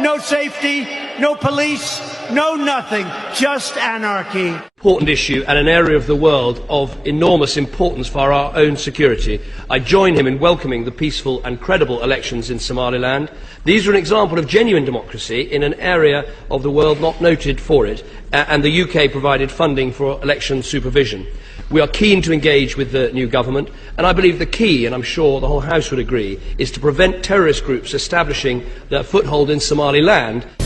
no safety, no police, no nothing, just anarchy. Important issue and an area of the world of enormous importance for our own security. I join him in welcoming the peaceful and credible elections in Somaliland. These are an example of genuine democracy in an area of the world not noted for it, and the UK provided funding for election supervision. We are keen to engage with the new government, and I believe the key, and I'm sure the whole House would agree, is to prevent terrorist groups establishing their foothold in Somaliland.